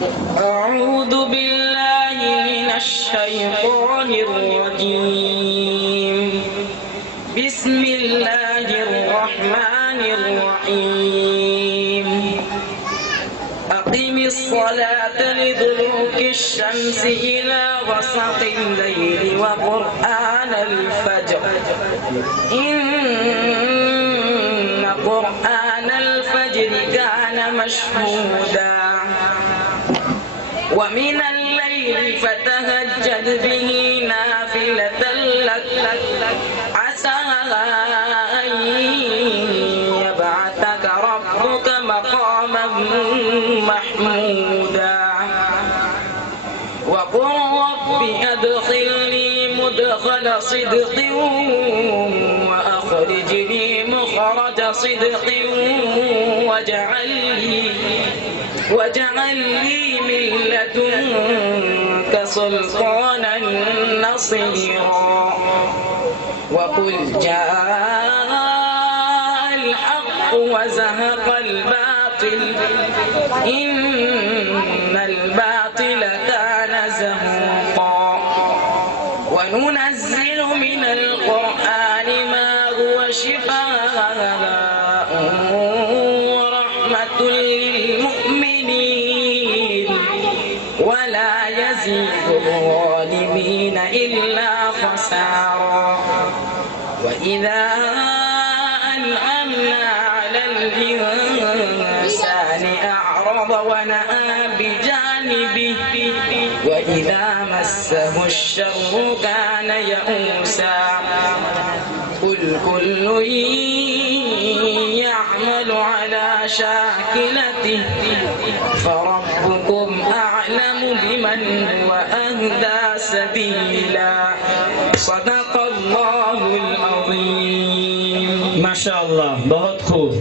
أعوذ بالله من الشيطان الرجيم. بسم الله الرحمن الرحيم. أقم الصلاة لدلوك الشمس إلى غسق الليل وقرآن الفجر إن قرآن الفجر كان مشهودا ومن الليل فتهجد به نافلة لك عسى أن يبعثك ربك مقاما محمودا وقل رب أدخلني مدخل صدق وأخرجني مخرج صدق واجعل لي من لدنك سلطانا نصيرا وقل جاء الحق وزهق الباطل إن الباطل كان زهوقا وننزل من القرآن ما هو شفاء ورحمة للمؤمنين ولا يزيد الظالمين إلا خسارا وإذا أنعمنا على الإنسان أعرض ونأى بجانبه وإذا مسه الشر كان يئوسا قل كل يعمل على شاكلته فربكم أعلم بمن هو أهدى سبيلا صدق الله العظيم. माशाअल्लाह बहुत खूब।